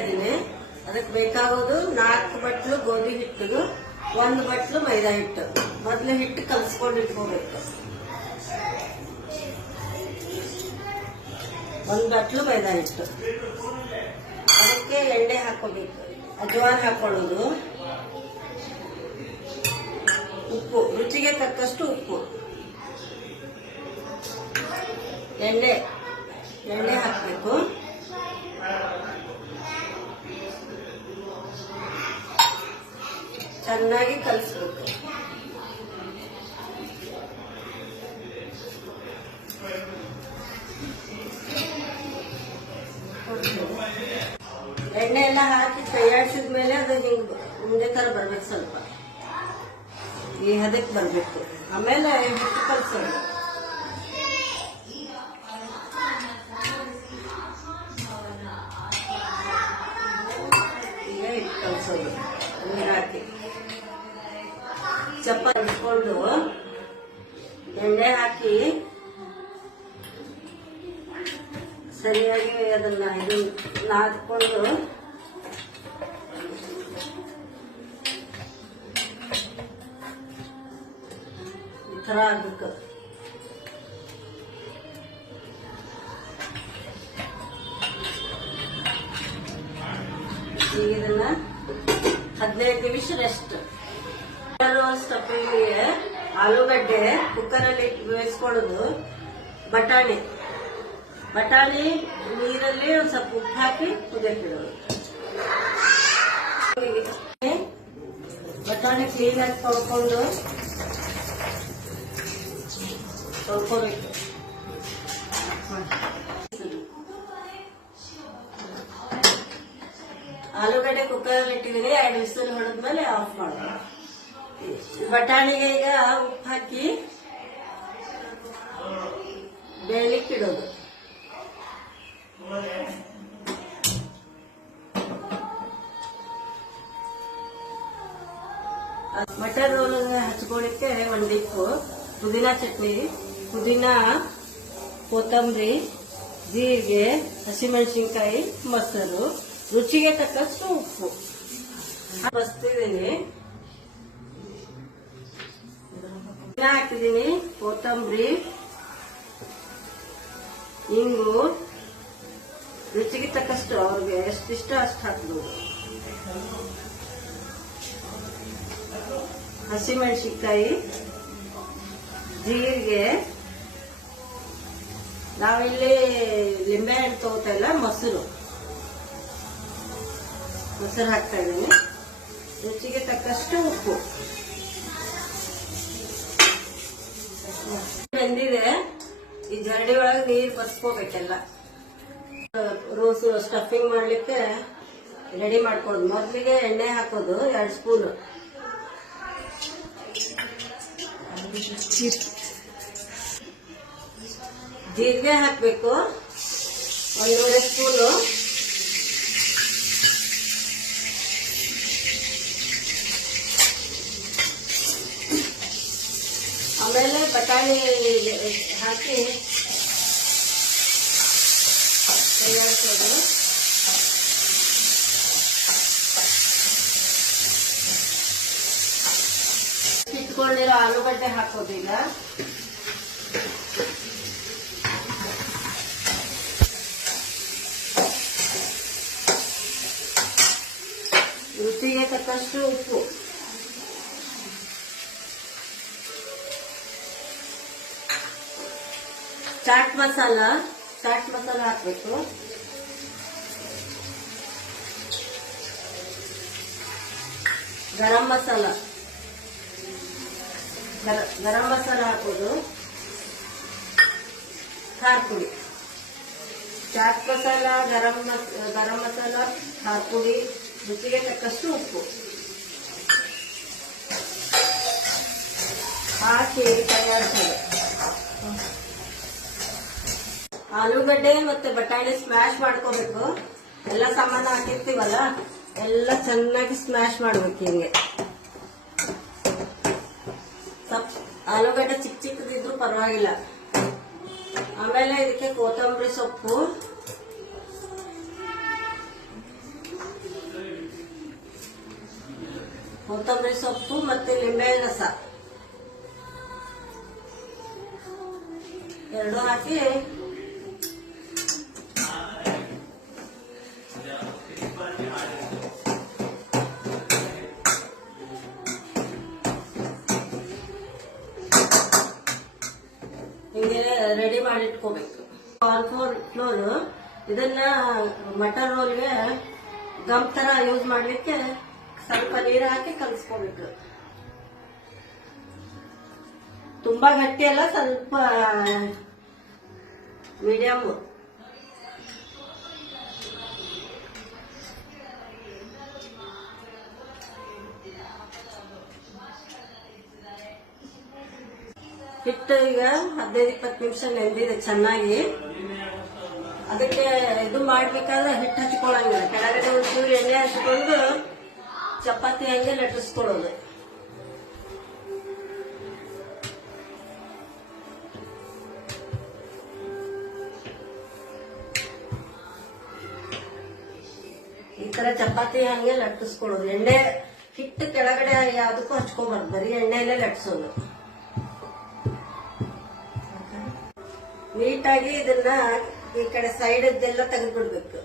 ಇದ್ದೀನಿ. ಅದಕ್ಕೆ ಬೇಕಾಗೋದು 4 ಬಟ್ಲು ಗೋಧಿ ಹಿಟ್ಟು, 1 ಬಟ್ಲು ಮೈದಾ ಹಿಟ್ಟು. ಮೊದಲು ಹಿಟ್ಟು ಕಲಸ್ಕೊಂಡು ಇಟ್ಕೋಬೇಕು. 1 ಬಟ್ಲು ಮೈದಾ ಹಿಟ್ಟು. ಅದಕ್ಕೆ ಎಣ್ಣೆ ಹಾಕೋಬೇಕು, ಅಜವಾನ ಹಾಕೊಳ್ಳೋದು, ಉಪ್ಪು, ರುಚಿಗೆ ತಕ್ಕಷ್ಟು ಉಪ್ಪು, ಎಣ್ಣೆ ಹಾಕಬೇಕು. ಚೆನ್ನಾಗಿ ಕಲಿಸ್ಬೇಕು. ಎಣ್ಣೆ ಎಲ್ಲ ಹಾಕಿ ಕೈಯಾಡಿಸಿದ್ಮೇಲೆ ಅದು ಹಿಂಗೆ ಮುಂದೆ ತರ ಬರ್ಬೇಕು, ಸ್ವಲ್ಪ ಈ ಹದಕ್ಕೆ ಬರ್ಬೇಕು. ಆಮೇಲೆ ಹಿಟ್ಟು ಕಲ್ಸೋದು. ಈಗ ಹಿಟ್ಟು ಕಲ್ಸೋದು ನೀರು ಹಾಕಿ ಚಪಾತಿ ಇಟ್ಕೊಂಡು ಎಣ್ಣೆ ಹಾಕಿ ಸರಿಯಾಗಿ ಅದನ್ನ ನಾದ್ಕೊಂಡು ಈ ತರ ಆಗ್ಬೇಕು. ಈಗ ಇದನ್ನ 15 ನಿಮಿಷ ರೆಸ್ಟ್. ಸ್ಟಫಿಂಗ್ಗೆ ಆಲೂಗಡ್ಡೆ ಕುಕ್ಕರಲ್ಲಿ ಬೇಯಿಸ್ಕೊಳ್ಳೋದು. ಬಟಾಣಿ ನೀರಲ್ಲಿ ಒಂದು ಸ್ವಲ್ಪ ಉಪ್ಪು ಹಾಕಿ ಕುದಿಯಕ್ಕಿಡೋದು. ಬಟಾಣಿ ಕ್ಲೀನಾಗಿ ತೊಳ್ಕೋಬೇಕು. ಆಲೂಗಡ್ಡೆ ಕುಕ್ಕರಲ್ಲಿ ಇಟ್ಟಿದ್ದೀನಿ. 2 ವಿಸಿಲ್ ಹೊಡೆದ್ಮೇಲೆ ಆಫ್ ಮಾಡೋದು. ಬಟಾಣಿಗೆ ಈಗ ಉಪ್ಪು ಹಾಕಿ ಬೇಯಲಿಕ್ಕಿಡೋದು. ಮಟರ್ ರೋಲ್ ಹಚ್ಕೊಳ್ಳಿಕ್ಕೆ 1 ಡಿಪ್ಪು, ಪುದೀನಾ ಚಟ್ನಿ, ಪುದೀನಾ, ಕೊತ್ತಂಬರಿ, ಜೀರಿಗೆ, ಹಸಿಮೆಣಸಿನ್ಕಾಯಿ, ಮೊಸರು, ರುಚಿಗೆ ತಕ್ಕಷ್ಟು ಉಪ್ಪು ಬಸ್ತಿದ್ದೀನಿ. ಹಾಕಿದ್ದೀನಿ ಕೊತ್ತಂಬರಿ, ಇಂಗು, ರುಚಿಗೆ ತಕ್ಕಷ್ಟು ಅವ್ರಿಗೆ ಎಷ್ಟಿಷ್ಟ ಅಷ್ಟು ಹಾಕ್ಬೋದು. ಹಸಿಮೆಣಸಿನ್ಕಾಯಿ, ಜೀರಿಗೆ, ನಾವಿಲ್ಲಿ ಲಿಂಬೆ ಹಣ್ಣು ತಗೋತಾ ಇಲ್ಲ, ಮೊಸರು ಹಾಕ್ತಾ ಇದ್ದೀನಿ. ರುಚಿಗೆ ತಕ್ಕಷ್ಟು ಉಪ್ಪು. ಬೆಂದಿದೆ. ಈ ಜರಡಿ ಒಳಗೆ ನೀರು ಬಸ್ಕೋಬೇಕೆಲ್ಲ. ರೋಸ್ ಸ್ಟಫಿಂಗ್ ಮಾಡ್ಲಿಕ್ಕೆ ರೆಡಿ ಮಾಡ್ಕೊಳ್ಳೋದು. ಮೊದಲಿಗೆ ಎಣ್ಣೆ ಹಾಕೋದು 2 ಸ್ಪೂನ್, ಜೀರಿಗೆ ಹಾಕಬೇಕು 1.5 ಸ್ಪೂನು, ಆಮೇಲೆ ಬಟಾಣಿ ಹಾಕಿ ತಯಾರಿಸೋದು. ಇಟ್ಕೊಂಡಿರೋ ಆಲೂಗಡ್ಡೆ ಹಾಕೋದಿಲ್ಲ. ರುಚಿಗೆ ತಕ್ಕಷ್ಟು ಉಪ್ಪು, ಚಾಟ್ ಮಸಾಲ ಹಾಕಬೇಕು. ಗರಂ ಮಸಾಲ ಹಾಕೋದು. ಖಾರ ಪುಡಿ, ಚಾಟ್ ಮಸಾಲ, ಗರಂ ಮಸಾಲ, ಖಾರ ಪುಡಿ, ರುಚಿಗೆ ತಕ್ಕಷ್ಟು ಉಪ್ಪು ಹಾಕಿ ತಯಾರಿಸೋದು. ಆಲೂಗಡ್ಡೆ ಮತ್ತೆ ಬಟಾಣಿ ಸ್ಮ್ಯಾಶ್ ಮಾಡ್ಕೋಬೇಕು. ಎಲ್ಲ ಸಾಮಾನು ಹಾಕಿರ್ತೀವಲ್ಲ, ಎಲ್ಲ ಚೆನ್ನಾಗಿ ಸ್ಮ್ಯಾಶ್ ಮಾಡ್ಬೇಕು. ಹಿಂಗೆ ಆಲೂಗಡ್ಡೆ ಚಿಕ್ಕದಿದ್ರು ಪರವಾಗಿಲ್ಲ. ಆಮೇಲೆ ಇದಕ್ಕೆ ಕೊತ್ತಂಬರಿ ಸೊಪ್ಪು, ಕೊತ್ತಂಬರಿ ಸೊಪ್ಪು ಮತ್ತೆ ಲಿಂಬೆ ರಸ ಎರಡು ಹಾಕಿ ಹಿಂಗೆ ರೆಡಿ ಮಾಡಿ ಇಟ್ಕೋಬೇಕು. ಕಾರ್ನ್ ಫ್ಲೋರ್ ಇದನ್ನ ಮಟರ್ ರೋಲ್ಗೆ ಗಮ್ ತರ ಯೂಸ್ ಮಾಡ್ಲಿಕ್ಕೆ ಸ್ವಲ್ಪ ನೀರು ಹಾಕಿ ಕಲಿಸ್ಕೋಬೇಕು. ತುಂಬಾ ಗಟ್ಟಿ ಅಲ್ಲ, ಸ್ವಲ್ಪ ಮೀಡಿಯಂ. ಹಿಟ್ಟು ಈಗ 15-20 ನಿಮಿಷ ನೆಂದಿದೆ ಚೆನ್ನಾಗಿ. ಅದಕ್ಕೆ ಇದು ಮಾಡ್ಬೇಕಾದ್ರೆ ಹಿಟ್ಟು ಹಚ್ಕೊಳಂಗಿಲ್ಲ, ಕೆಳಗಡೆ ಒಂಚೂರು ಎಣ್ಣೆ ಹಚ್ಕೊಂಡು ಚಪಾತಿ ಹಂಗೆ ಲಟ್ಟಿಸ್ಕೊಳ್ಳೋದು. ಈ ತರ ಚಪಾತಿ ಹಂಗೆ ಲಟ್ಟಿಸ್ಕೊಳ್ಳೋದು. ಎಣ್ಣೆ ಹಿಟ್ಟು ಕೆಳಗಡೆ ಯಾವ್ದಕ್ಕೂ ಹಚ್ಕೋಬಾರ್ದು, ಬರೀ ಎಣ್ಣೆಯಲ್ಲೇ ಲಟ್ಸೋದು. ನೀಟಾಗಿ ಇದನ್ನ ಈ ಕಡೆ ಸೈಡ್ ಇದೆಲ್ಲ ತೆಗೆದ್ಬಿಡ್ಬೇಕು.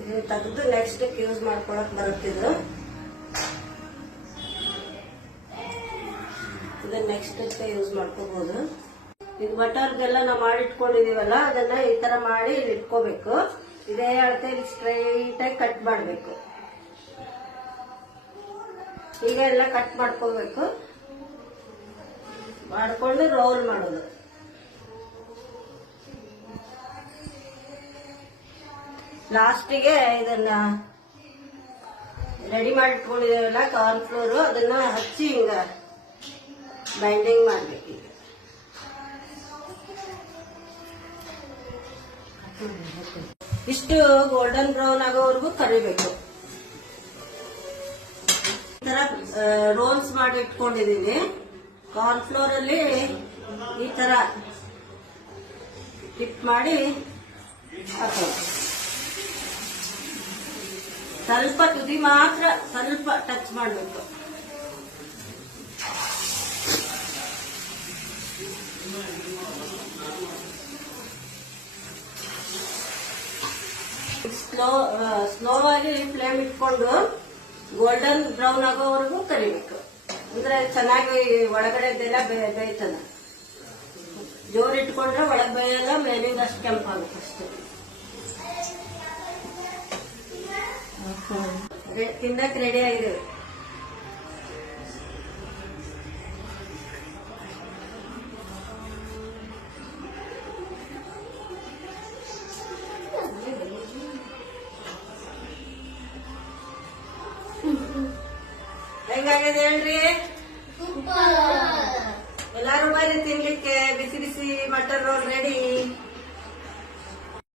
ಇದನ್ನ ತೆಗೆದು ನೆಕ್ಸ್ಟ್ ಯೂಸ್ ಮಾಡ್ಕೊಳಕ್ ಬರುತ್ತಿದ್ರು. ಇದನ್ನ ನೆಕ್ಸ್ಟ್ ಯೂಸ್ ಮಾಡ್ಕೋಬಹುದು. ಇದು ಬಟರ್ಗೆಲ್ಲ ನಾವು ಮಾಡಿಟ್ಕೊಂಡಿದೀವಲ್ಲ, ಅದನ್ನ ಈ ತರ ಮಾಡಿ ಇಲ್ಲಿ ಇಟ್ಕೋಬೇಕು. ಇದೇ ಅಳತೆಯಲ್ಲಿ ಸ್ಟ್ರೈಟ್ ಆಗಿ ಕಟ್ ಮಾಡಬೇಕು. ಈಗ ಎಲ್ಲ ಕಟ್ ಮಾಡ್ಕೋಬೇಕು. ಮಾಡ್ಕೊಂಡು ರೋಲ್ ಮಾಡೋದು. ಲಾಸ್ಟಿಗೆ ಇದನ್ನ ರೆಡಿ ಮಾಡಿಟ್ಕೊಂಡಿದ್ದೀವಲ್ಲ ಕಾರ್ನ್ ಫ್ಲೋರ್, ಅದನ್ನ ಹಚ್ಚಿ ಹಿಂಗ ಬೈಂಡಿಂಗ್ ಮಾಡ್ಬೇಕು. ಇಷ್ಟು ಗೋಲ್ಡನ್ ಬ್ರೌನ್ ಆಗೋವರೆಗೂ ಕರಿಬೇಕು. ಈ ತರ ರೋಲ್ಸ್ ಮಾಡಿ ಇಟ್ಕೊಂಡಿದೀನಿ. ಕಾರ್ನ್ ಫ್ಲೋರ್ ಅಲ್ಲಿ ಈ ತರ ಡಿಪ್ ಮಾಡಿ ಹಾಕೋದು. ಸ್ವಲ್ಪ ತುದಿ ಮಾತ್ರ ಸ್ವಲ್ಪ ಟಚ್ ಮಾಡಬೇಕು. ಸ್ಲೋ ಆಗಿ ಫ್ಲೇಮ್ ಇಟ್ಕೊಂಡು ಗೋಲ್ಡನ್ ಬ್ರೌನ್ ಆಗೋವರೆಗೂ ಕರಿಬೇಕು. ಅಂದ್ರೆ ಚೆನ್ನಾಗಿ ಒಳಗಡೆದೆಲ್ಲ ಬೇಯ್ತದ. ಜೋರ್ ಇಟ್ಕೊಂಡ್ರೆ ಒಳಗೆ ಬೇಯಲ್ಲ, ಮೇಲಿಂದ ಅಷ್ಟು ಕೆಂಪಾಗುತ್ತೆ ಅಷ್ಟೇ. ತಿನ್ನಕ್ ರೆಡಿ ಆಗಿದೆ. ಹೆಂಗಾಗಿದೆ ಹೇಳ್ರಿ? ಎಲ್ಲಾರು ಬರ್ರಿ ತಿನ್ಲಿಕ್ಕೆ. ಬಿಸಿ ಬಿಸಿ ಮಟನ್ ರೋಲ್ ರೆಡಿ.